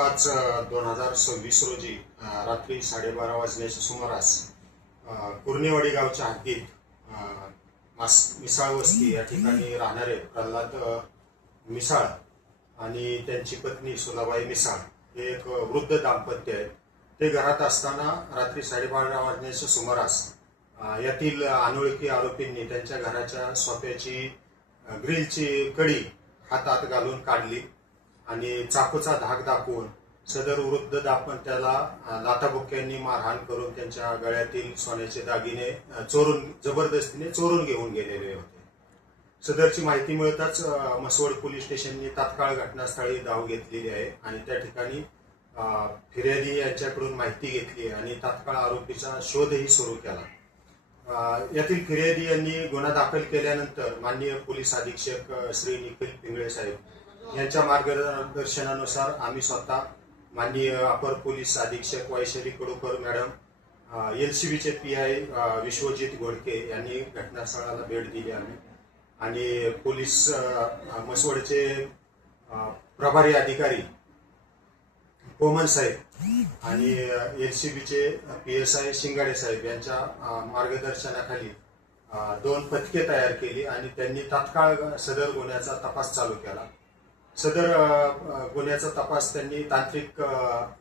12/5/2026 रोजी रात्री 12:30 वाजण्याच्या सुमारास कुर्नेवाडी गावच्या हद्दीत मिसाळ वस्ती या ठिकाणी राहणारे प्रल्हाद मिसाळ आणि त्यांची पत्नी सुलाबाई मिसाळ हे एक वृद्ध दाम्पत्य आहे. ते घरात असताना रात्री 12:30 वाजण्याच्या सुमारास यातील अनोळखी आरोपींनी त्यांच्या घराच्या सोफ्याची ग्रिलची कडी हातात घालून काढली आणि चाकूचा धाक दाखवून सदर वृद्ध दाम्पत्याला लाथाबुक्क्यांनी मारहाण करून त्यांच्या गळ्यातील सोन्याचे दागिने जबरदस्तीने चोरून घेऊन गेलेले होते. सदरची माहिती मिळताच मसवड पोलीस स्टेशनने तात्काळ घटनास्थळी धाव घेतलेली आहे आणि त्या ठिकाणी फिर्यादी यांच्याकडून माहिती घेतली आणि तात्काळ आरोपीचा शोधही सुरू केला. यातील फिर्यादी यांनी गुन्हा दाखल केल्यानंतर माननीय पोलीस अधीक्षक श्री निखिल पिंगळे साहेब यांच्या मार्गदर्शनानुसार आम्ही स्वतः माननीय अपर पोलीस अधीक्षक वैशाली कडूकर मॅडम, LCBचे PI विश्वजित घोडके यांनी घटनास्थळाला भेट दिली आणि पोलीस मसवडचे प्रभारी अधिकारी कोमन साहेब आणि LCBचे PSI शिंगाडे साहेब यांच्या मार्गदर्शनाखाली 2 पथके तयार केली आणि त्यांनी तात्काळ सदर गुन्ह्याचा तपास चालू केला. सदर गुन्ह्याचा तपास त्यांनी तांत्रिक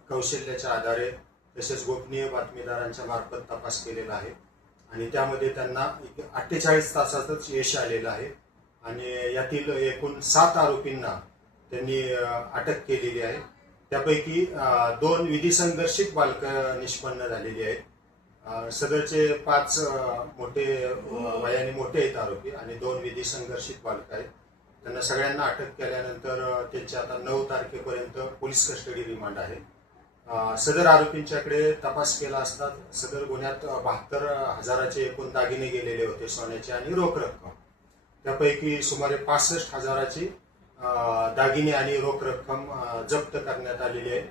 कौशल्याच्या आधारे तसेच गोपनीय बातमीदारांच्या मार्फत तपास केलेला आहे आणि त्यामध्ये त्यांना 48 तासातच यश आलेलं आहे आणि यातील एकूण 7 आरोपींना त्यांनी अटक केलेली आहे. त्यापैकी 2 विधिसंघर्षित बालकं निष्पन्न झालेली आहेत. सदरचे 5 मोठे वयाने मोठे आहेत आरोपी आणि 2 विधिसंघर्षित बालक आहेत. त्यांना सगळ्यांना अटक केल्यानंतर त्यांची आता 9 तारखेपर्यंत पोलीस कस्टडी रिमांड आहे. सदर आरोपींच्याकडे तपास केला असता सदर गुन्ह्यात 72,000चे एकूण दागिने गेलेले होते, सोन्याचे आणि रोख रक्कम. त्यापैकी सुमारे 65,000ची दागिने आणि रोख रक्कम जप्त करण्यात आलेली आहे.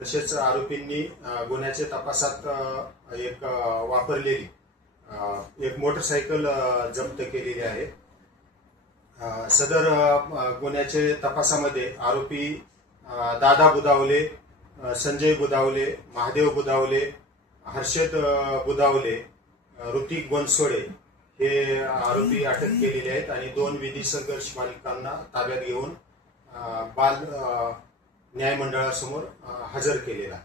तसेच आरोपींनी गुन्ह्याच्या तपासात एक वापरलेली एक मोटरसायकल जप्त केलेली आहे. सदर गुन्ह्याच्या तपासामध्ये आरोपी दादा बुदावले, संजय बुदावले, महादेव बुदावले, हर्षद बुदावले, ऋतिक बनसोडे हे आरोपी अटक केलेले आहेत आणि 2 विधिसंघर्ष बालकांना ताब्यात घेऊन बाल न्याय मंडळासमोर हजर केलेला आहे.